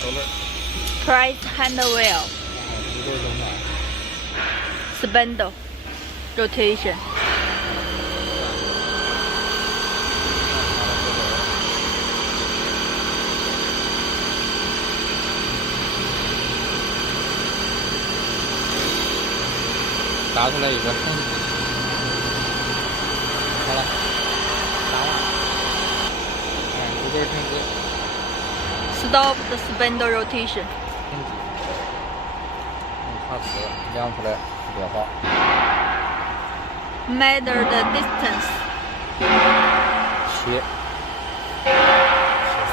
手轮。Press handle wheel. 一个扔了。Spindle. Rotation.打出来一个横幅。好了，打完。Woodworking停止。Stop the spindle rotation. 停止。差不多，量出来多少？ Measure the distance.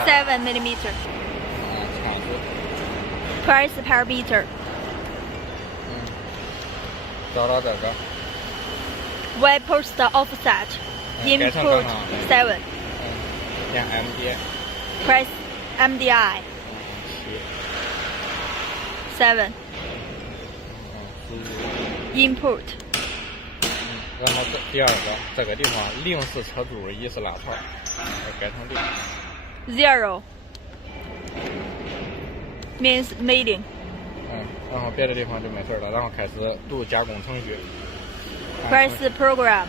7 millimeter. 参数。Press parameter. 找到这个。Y post offset. Input 7. 点 MD。 Press MDI. 7. 输入。Input. 然后第二个这个地方0是车柱，1是拉槽，改成0。0 means milling. 然后别的地方就没事了，然后开始读加工程序。Press program.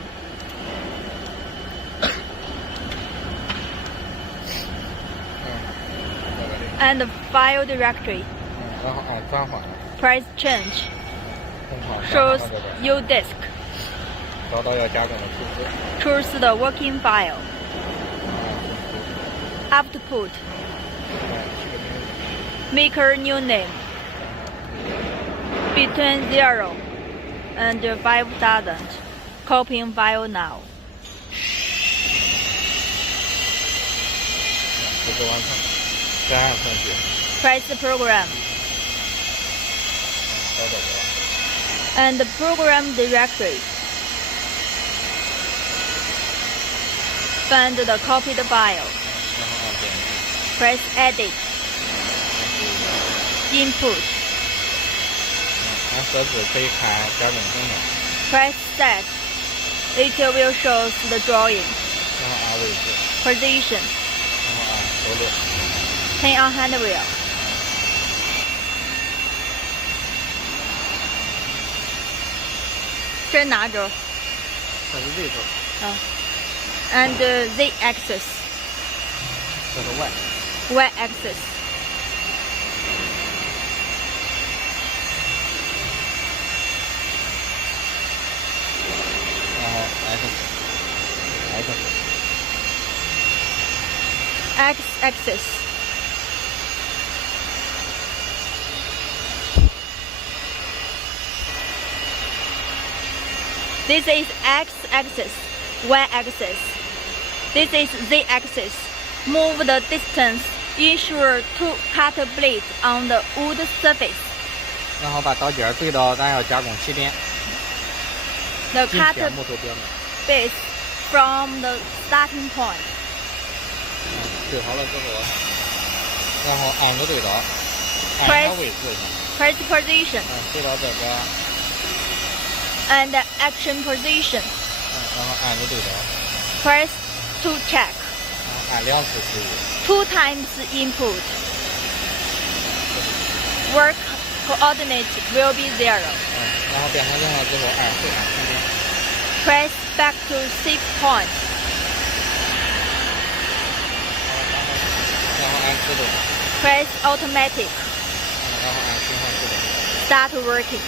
And file directory. 然后按转换。Press change. Shows U disk. 找到要加工的图纸。Choose the working file. Output. Make a new name. Between 0 and 5,000. Copying file now. 图纸完成，再按程序。Press program. 找到了。And program directory. Find the copied file. Press edit. Input. 按设置可以看加工成本。Press set. It will show the drawing. 然后按位置。Position. 然后按手轮。Turn on hand wheel. 这是哪轴？这是 Z 轴。And Z axis. 这是 Y。Y axis. 然后 X axis. This is X axis, Y axis. This is Z axis. Move the distance. Ensure to cut blades on the wood surface. 然后把刀尖对到咱要加工起点。The cut 木头表面。base from the starting point. 对好了之后，然后按着对刀，按它位置上。Press position. 对到这个。And action position. 然后按着对刀。Press to check. 按2次输入。 2 times input. Work coordinate will be 0. 然后变成0了之后，按前边。Press back to 6 point. 然后按自动。Press automatic. 然后按循环自动。Start working.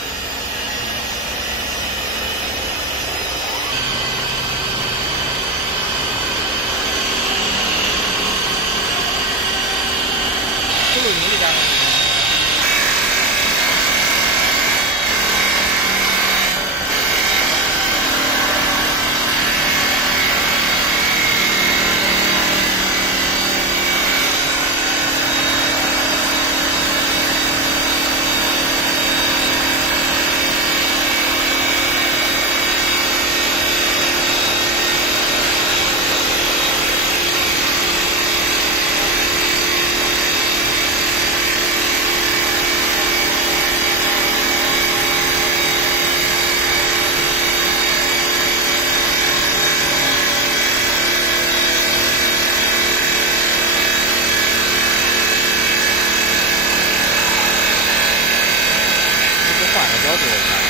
这个你的加工。角度看。